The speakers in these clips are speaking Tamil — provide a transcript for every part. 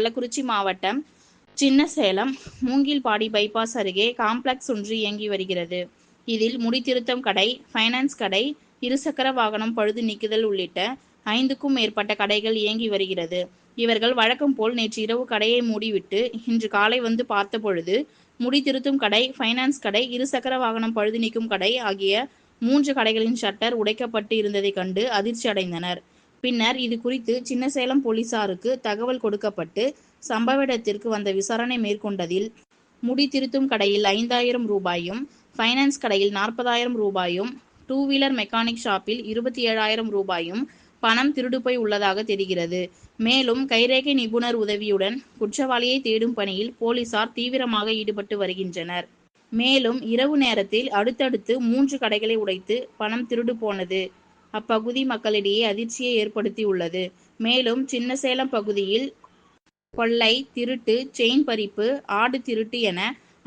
கள்ளக்குறிச்சி மாவட்டம் சின்னசேலம் மூங்கில்பாடி பைபாஸ் அருகே காம்ப்ளக்ஸ் ஒன்று இயங்கி வருகிறது. இதில் முடிதிருத்தம் கடை, பைனான்ஸ் கடை, இருசக்கர வாகனம் பழுது நீக்குதல் உள்ளிட்ட 5க்கும் மேற்பட்ட கடைகள் இயங்கி வருகிறது. இவர்கள் வழக்கம் போல் நேற்று இரவு கடையை மூடிவிட்டு இன்று காலை வந்து பார்த்தபொழுது முடிதிருத்தும் கடை, பைனான்ஸ் கடை, இருசக்கர வாகனம் பழுது நீக்கும் கடை ஆகிய 3 கடைகளின் ஷட்டர் உடைக்கப்பட்டு இருந்ததை கண்டு அதிர்ச்சி அடைந்தனர். பின்னர் இது குறித்து சின்னசேலம் போலீசாருக்கு தகவல் கொடுக்கப்பட்டு சம்பவ இடத்திற்கு வந்த விசாரணை மேற்கொண்டதில் முடிதிருத்தும் கடையில் 5,000 ரூபாயும், பைனான்ஸ் கடையில் 40,000 ரூபாயும், 2 வீலர் மெக்கானிக் ஷாப்பில் 27,000 ரூபாயும் பணம் திருடு போய் உள்ளதாக தெரிகிறது. மேலும் கைரேகை நிபுணர் உதவியுடன் குற்றவாளியை தேடும் பணியில் போலீசார் தீவிரமாக ஈடுபட்டு வருகின்றனர். மேலும் இரவு நேரத்தில் அடுத்தடுத்து 3 கடைகளை உடைத்து பணம் திருடு போனது அப்பகுதி மக்களிடையே அதிர்ச்சியை ஏற்படுத்தி உள்ளது. மேலும் சின்னசேலம் பகுதியில் கொள்ளை, திருட்டு, செயின் பறிப்பு, ஆடு திருட்டு என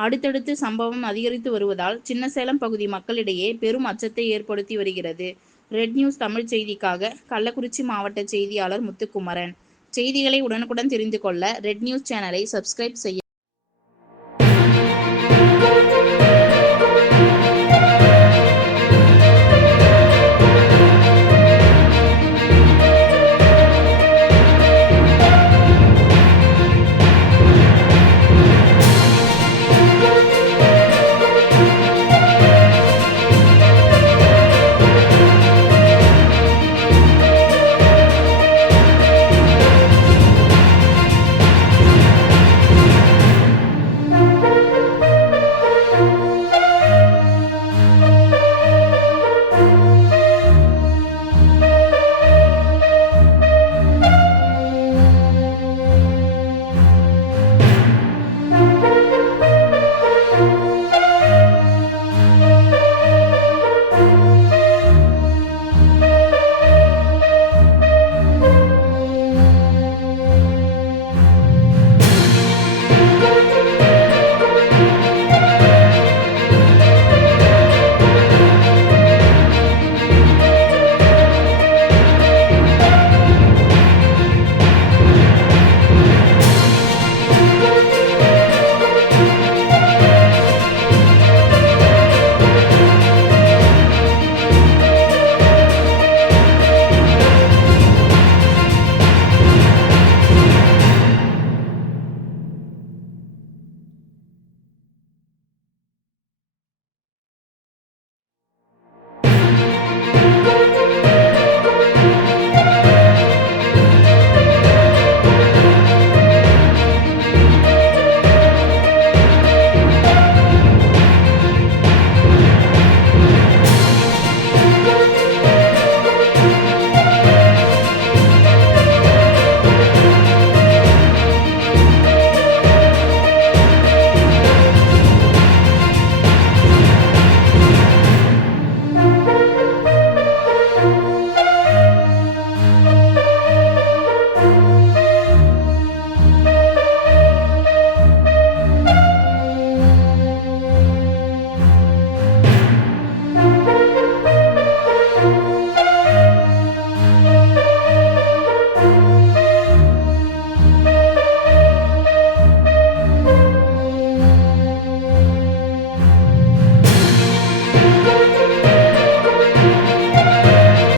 அடுத்தடுத்து சம்பவம் அதிகரித்து வருவதால் சின்னசேலம் பகுதி மக்களிடையே பெரும் அச்சத்தை ஏற்படுத்தி வருகிறது. ரெட் நியூஸ் தமிழ் செய்திக்காக கள்ளக்குறிச்சி மாவட்ட செய்தியாளர் முத்துக்குமரன். செய்திகளை உடனுக்குடன் தெரிந்து கொள்ள ரெட் நியூஸ் சேனலை சப்ஸ்கிரைப் செய்ய